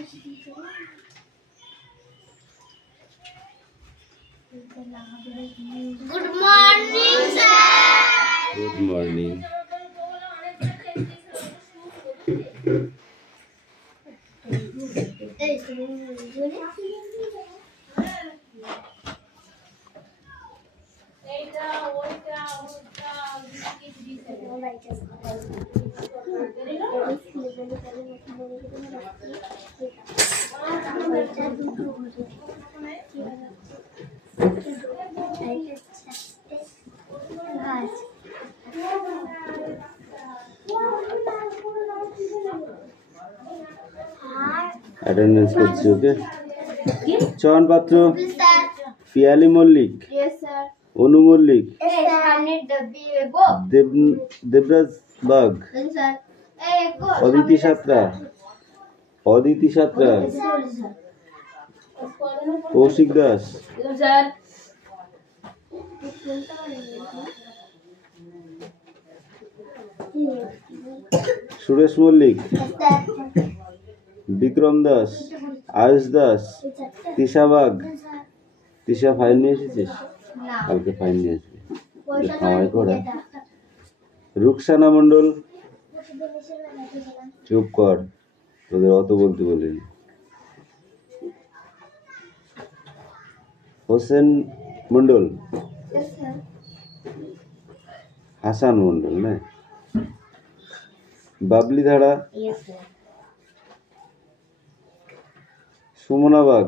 Good morning, sir. Good morning. Attendance করছি ওকে চয়ন পাত্র পিয়ালি মল্লিক অনু মল্লিক দেবরাজ বাগ অদিতি সাতরা কৌশিক দাস সুরেশ মল্লিক বিক্রম দাস আয়ুষ দাস তিশা বাগ তিশা ফাইল নিয়ে এসেছিস কালকে ফাইল নিয়ে আসবি খাওয়াই করে রুকসানা মন্ডল চুপ কর তোদের অত বলতে বলিনি হোসেন মন্ডল হাসান মন্ডল না বাবলি ধারা সুমনা বাগ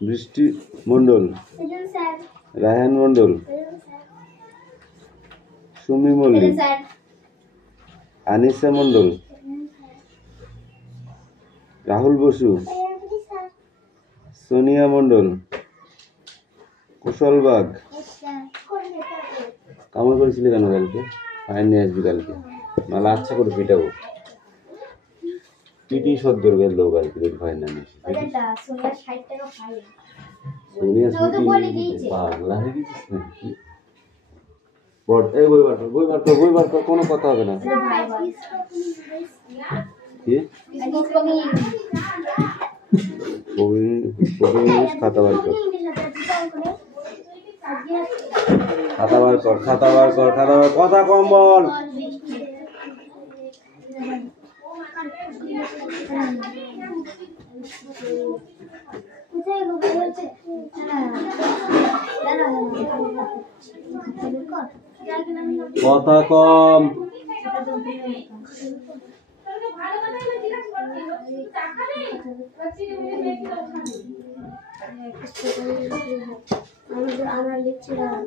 বৃষ্টি মন্ডল রায়হান মন্ডল সুমি মল্লিক আনিসা মন্ডল রাহুল বসু সোনিয়া মন্ডল কুশল বাগ কামড় করেছিলি কেন কালকে ফাইন নিয়ে আসবি কালকে নাহলে আচ্ছা করে পিটাবো পিটি সদ্যর বেল দেবো কালকে যদি ফাইন না নিস সোনিয়া পাগলা হয়ে গেছিস নাকি এই বই বার কর কোনো কথা হবে না কি খাতা বার কর কথা কম বল কথা কম আমার লেকচারার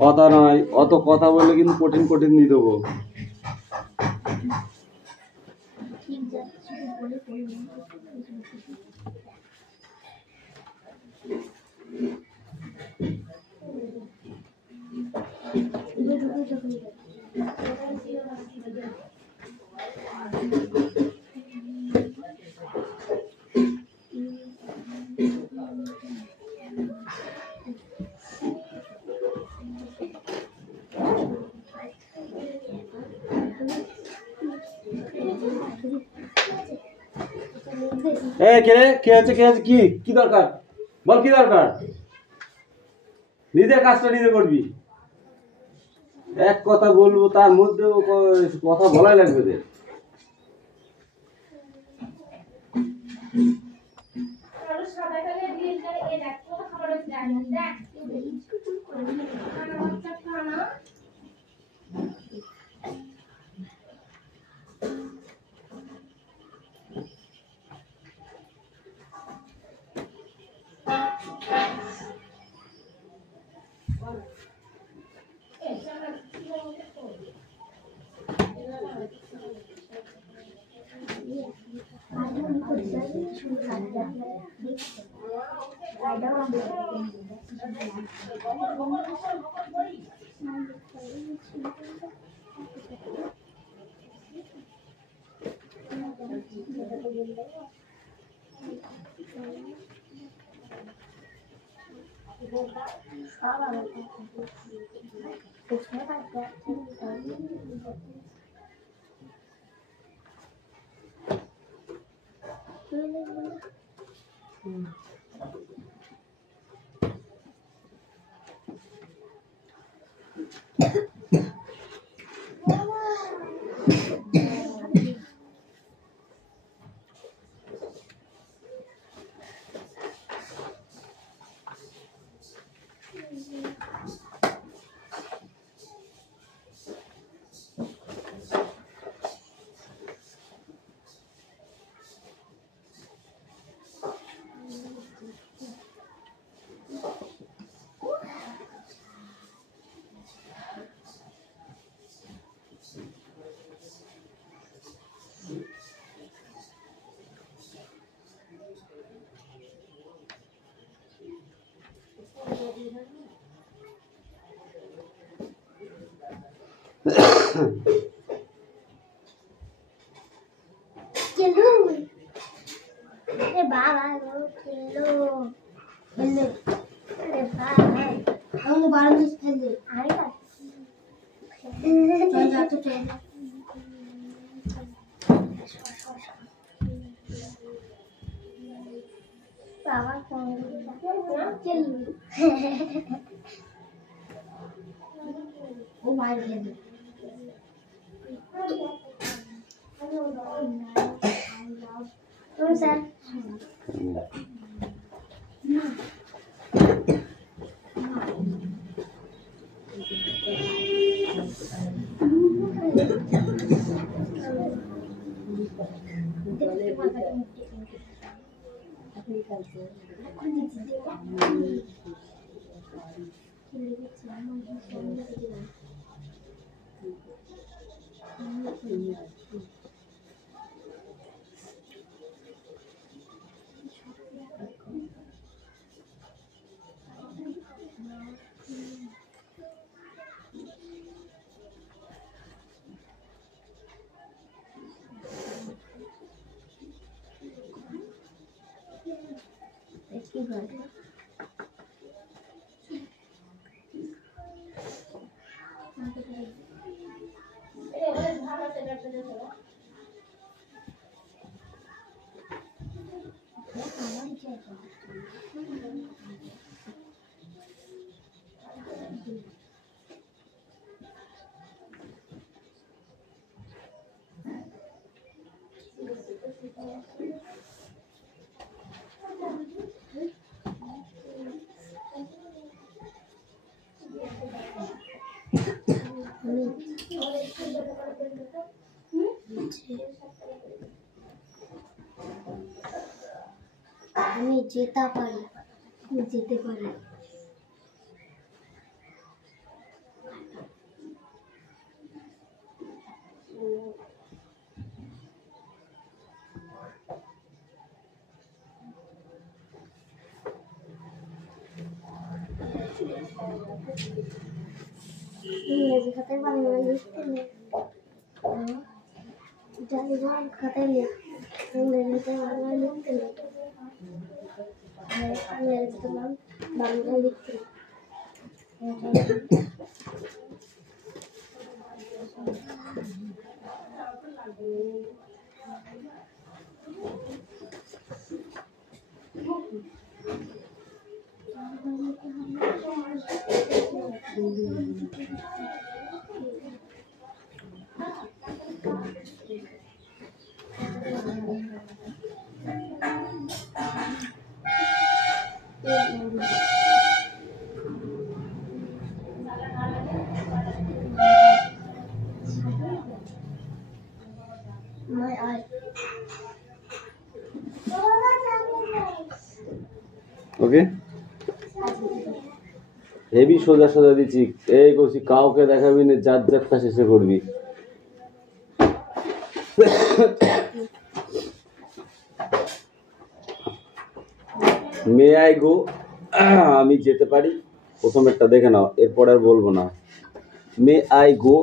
কথা নয় অত কথা বললে কিন্তু কঠিন কঠিন দিয়ে দেবো কি দরকার বল কি দরকার নিজের কাজটা নিজে করবি এক কথা বলবো তার মধ্যেও কথা বলাই লাগবে রে। আমি যেতে পারি, আমি যেতে পারি। ইংরেজি খাতায় বাংলা লিখতে নেই, খাতায় লিখ, ইংরেজিতে বাংলা লিখতে নেই, ইংরেজিতে বাংলা লিখতে নেই। My eye. ওকে, হেভি সোজা সোজা দিচ্ছি। এই করছি, কাউকে দেখাবি না, যার যারটা শেষে করবি। মে আই গো, আমি যেতে পারি। প্রথমেরটা দেখে নাও, এরপর আর বলবো না। মে আই গো,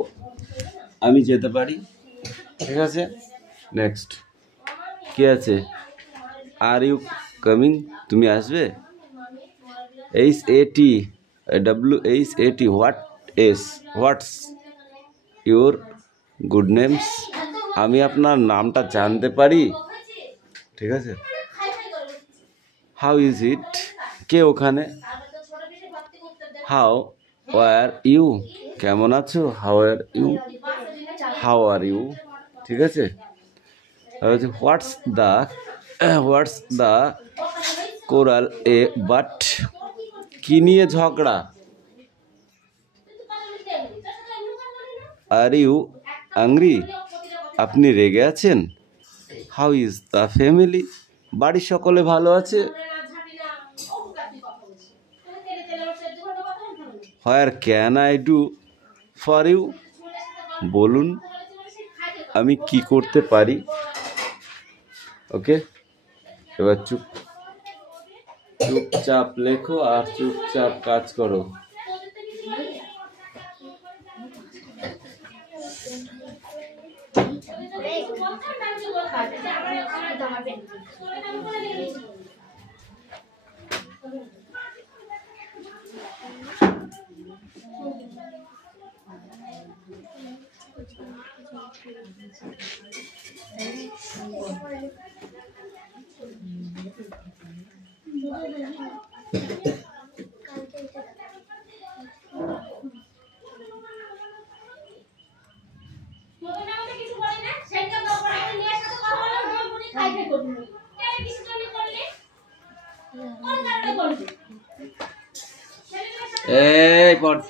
আমি যেতে পারি। ঠিক আছে, নেক্সট কি আছে? আর ইউ কামিং, তুমি আসবে। HAT WHAT, what's your good names, আমি আপনার নামটা জানতে পারি। ঠিক আছে, হাউ ইজ ইট, কে ওখানে। হাউ আর ইউ, কেমন আছো। How are you. ঠিক আছে, what's the quarrel about, কি নিয়ে ঝগড়া। আর ইউ আংরি, আপনি রেগে আছেন। হাউ ইজ দ্য ফ্যামিলি, বাড়ির সকলে ভালো আছে। Where can I do for you, বলুন আমি কি করতে পারি। ওকে, এবার চুপচাপ লেখো আর চুপচাপ কাজ করো। এই পড়,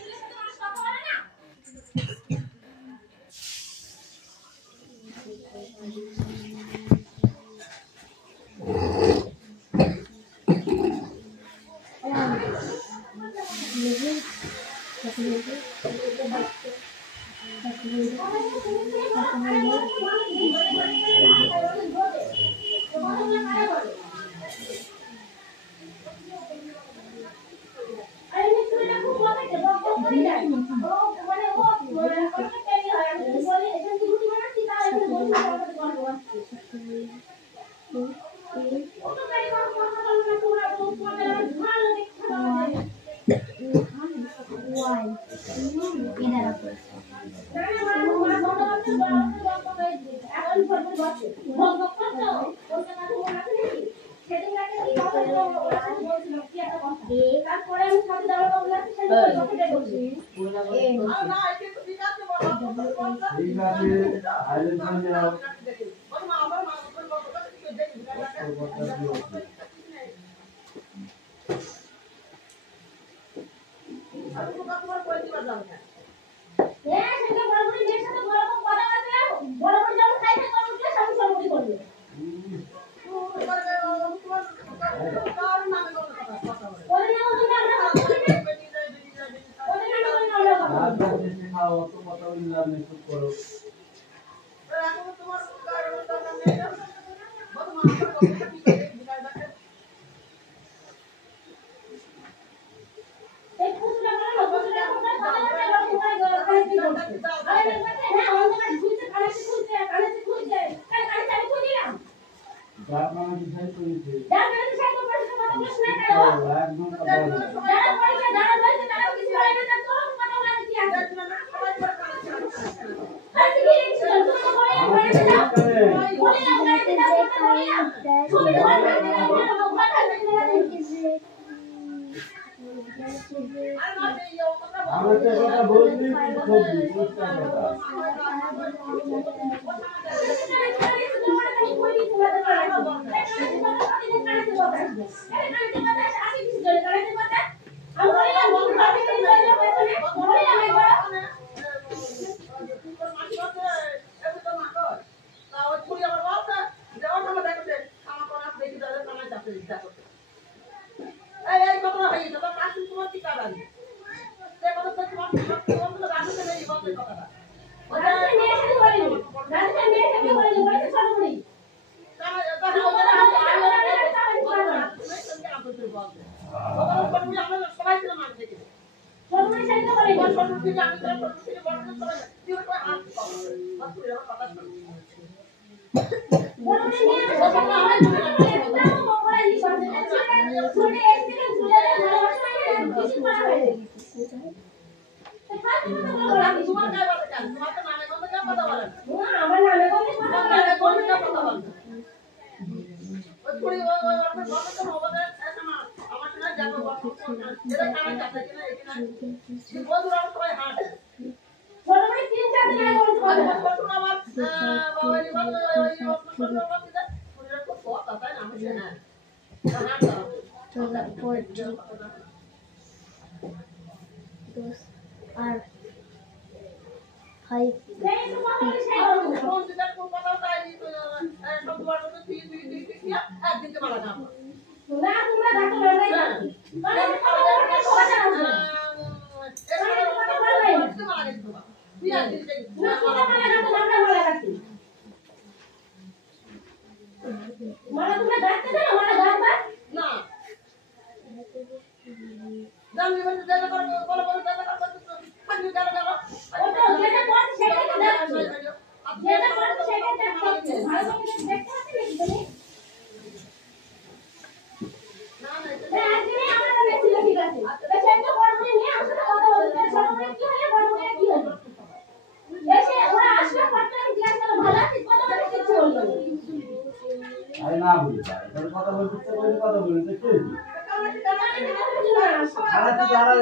আর হাই আরে না বলি তাহলে কথা বলতে কথা বলি তো কি সারা তো যারা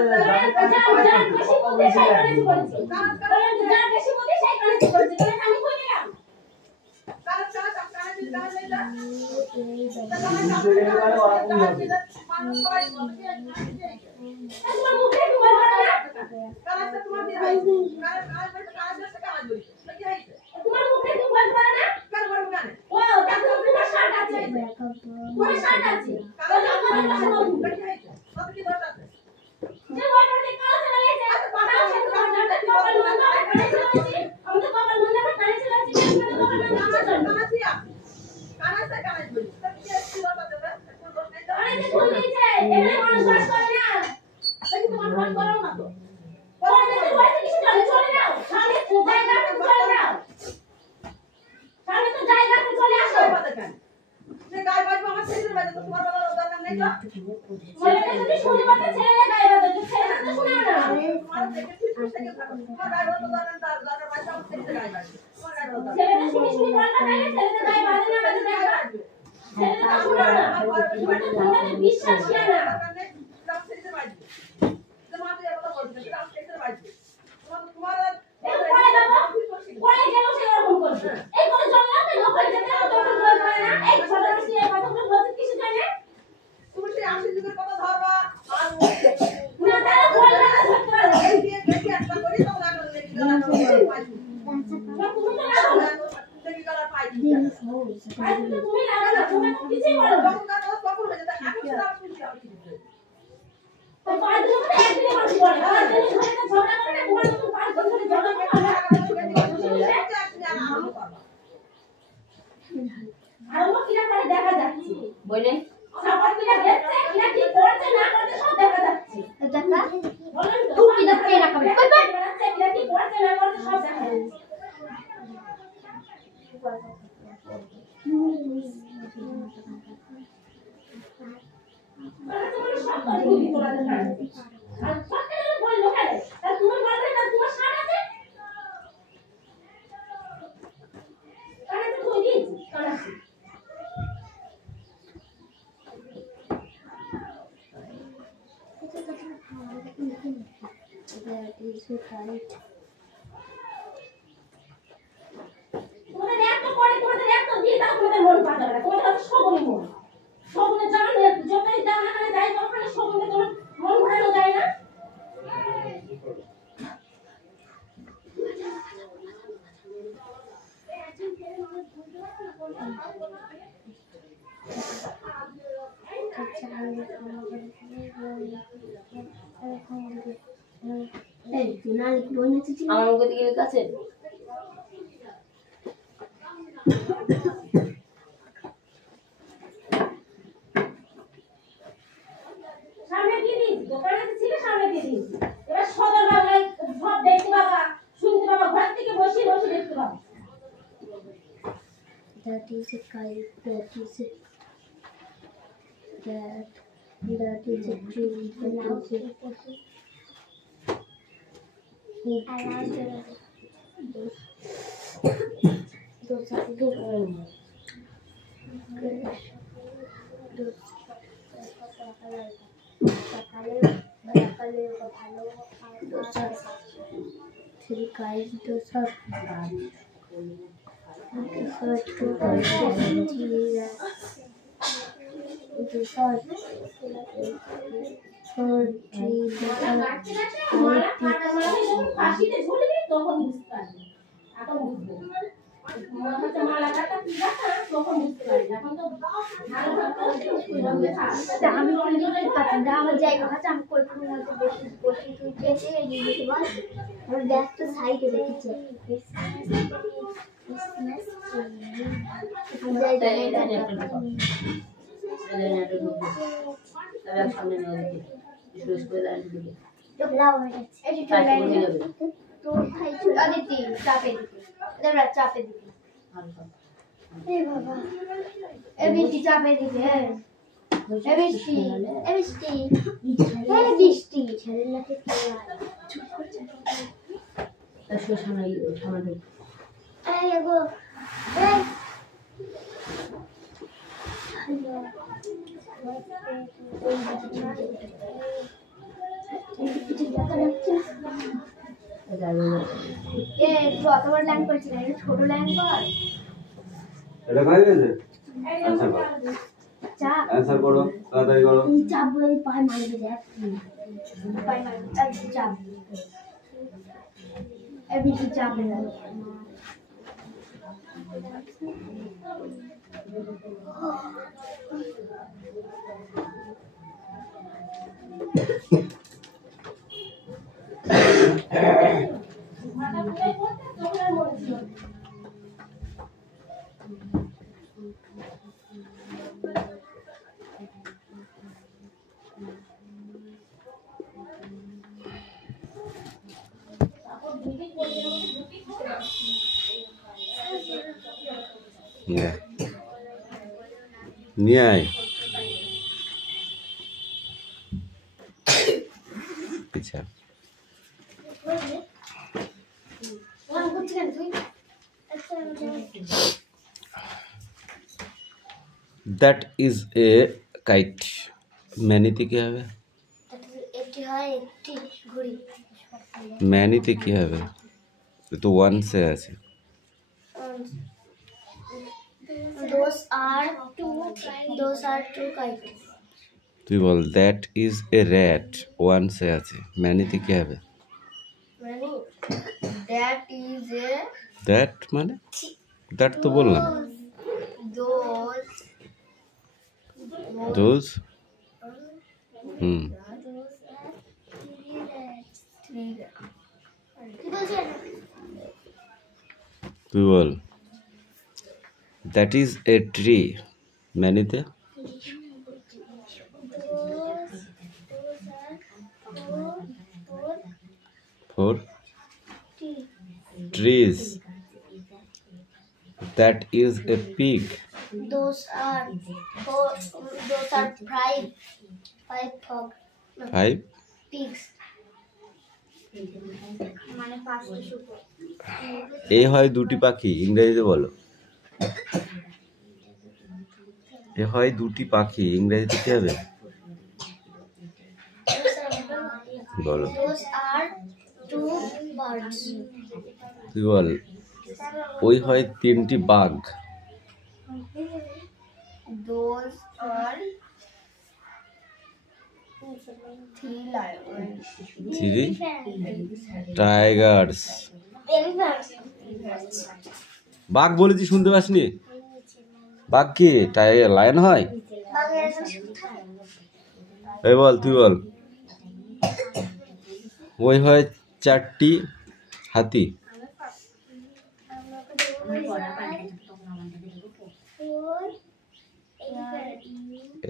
আমার মুখে দিকে কাছে সামনে দিয়ে দিন দোকানে ছিল সামনে দিয়ে দিন এবার সদর বাংলায় সব দেখতে পাবা শুনতে পাবা ঘর থেকে বসে বসে দেখতে পাবা That is a kite. That is a cat. That is a tree. That is a those are good. Three guys, those are two guys, those are four trees, ফাঁসিতে ঝুলবি তখন বুঝতে পারবি এখন বুঝবো মালা কাটা কি দেখা তখন বুঝতে পারবি এখন তো আমি অনেক পাচ্ছি না আমার জায়গা আছে আমি কলকাতার মধ্যে বেশি বসে তুলছে আমার ব্যাগ তো সাইডে রেখেছে চাপে দিবি বাবা বৃষ্টি চাপে দিবে বৃষ্টি ছেড়ে লাগে অতবার ল্যাং করছি না ছোট ল্যাং কর এটা খাই গেছে আচ্ছা চাপ অ্যানসার করো তাড়াতাড়ি করো চাপ বলে পায়ে মারবে দেখ পায়ে মারবে চাপ এবিসি চাপ না নিয়ে আয় আচ্ছা দ্যাট ইজ এ কাইট ম্যানিতে কি হবে একটি হয় একটি ঘড়ি ম্যানিতে কি হবে তো ওয়ানসে আছে those are two kites তুই বল দ্যাট ইজ এ র্যাট ওয়ানসে আছে ম্যানিতে কি হবে মানে that is a দ্যাট মানে দ্যাট তো বললাম those দোজ হুম তুই বল দ্যাট ইজ এ ট্রি ম্যানিতে four trees that is a pig those are five frog five pigs মানে পাঁচটা শুকর এ হয় দুটি পাখি ইংরেজিতে বলো এ হয় দুটি পাখি ইংরেজিতে কি হবে বলো those are two birds তুই বল ওই হয় তিনটি বাঘ those are three lions three Tigers elephants বাঘ বলেছি শুনতে পাসনি বাঘ কি টাইগার লায়ন হয় এই বল তুই বল ওই হয় চারটি হাতি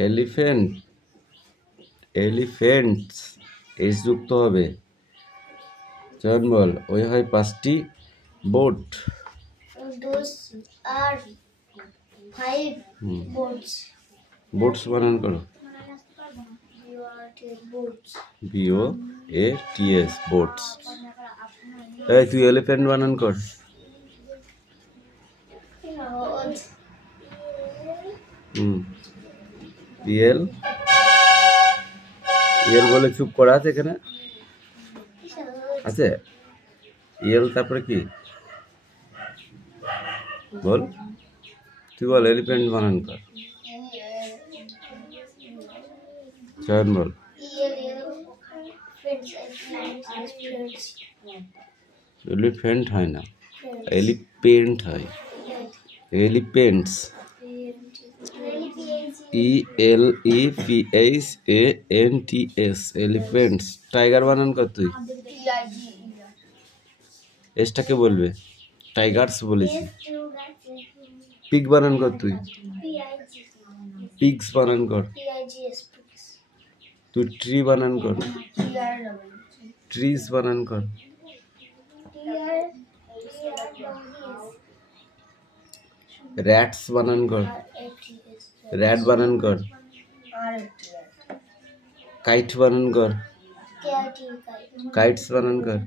এলিফ্যান্ট এলিফ্যান্টস এস যুক্ত হবে চল বল ওই হয় পাঁচটি boat those are five hmm boards boats বানান করো বোর্ডস BOATS বোটস। এই তুই এলিফ্যান্ট বানান কর। হুম EL বলে চুপ করা আছে এখানে আছে EL তারপরে কি বল তুই বল এলিফ্যান্ট বানান কর চয়ন বল এলিফ্যান্ট হয় না এলিফেন্ট হয় এলিফেন্টস ELEPHANTS এলিফেন্টস। টাইগার বানান কর তুই এসটাকে বলবে টাইগার্স বলেছি। পিগ বানান কর তুই পিগস বানান কর তুই ট্রি বানান কর ট্রিজ বানান কর র্যাটস বানান কর র্যাট বানান কর কাইট বানান কর কাইটস বানান কর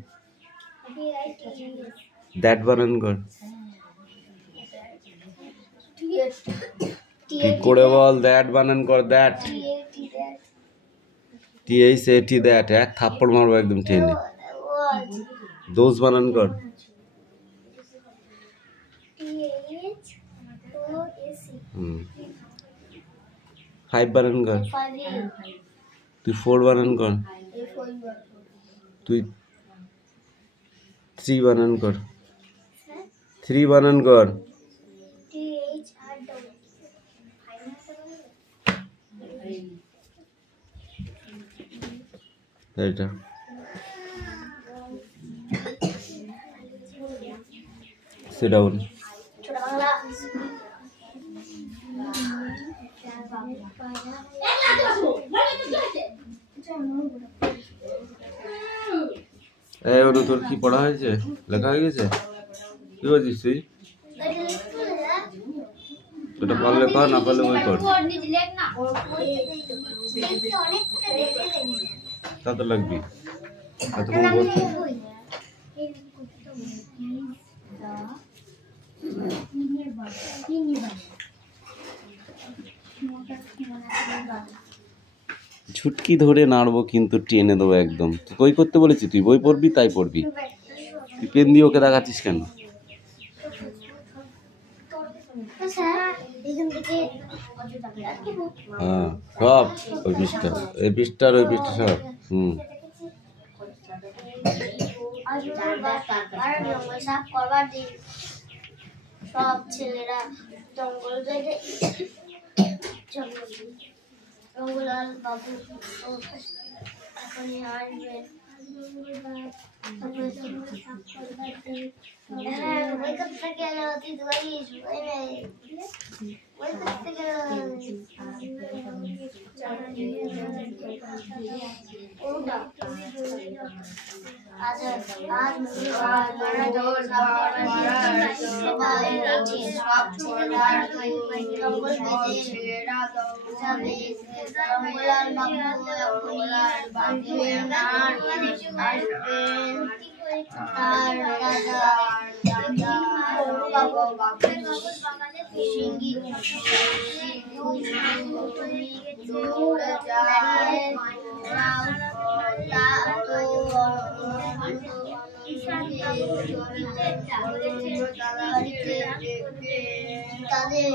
দ্যাট বানান কর ঠিক করে বল দ্যাট বানান কর দ্যাট THAT দ্যাট এক থাপ্পড় মারবো একদম টেনে দোজ বানান কর ফাইভ বানান কর তুই 4 বানান কর তুই 3 বানান কর 3 বানান কর এটা sit down এই ওর তোর কি পড়া হয়েছে লেখা হয়ে গেছে কি বলছিস তুই ওটা পারলে কর না পারলে ওই কর তা তো লাগবি এতক্ষণ বলছি ছুটকি ধরে নাড়বো কিন্তু টেনে দেবো একদম। তুই কই করতে বলেছি তুই বই পড়বি তাই পড়বি তুই পেন দিয়ে ওকে দেখাচ্ছিস কেন হ্যাঁ সব ওই পৃষ্ঠা এই পৃষ্ঠার ওই পৃষ্ঠা সব সব ছেলেরা জঙ্গল থেকে রঙ্গলাল বাবু এখনই আসবেন ওই করতে গেল তুই ধরিস ওই করতে গেল আজ তাদের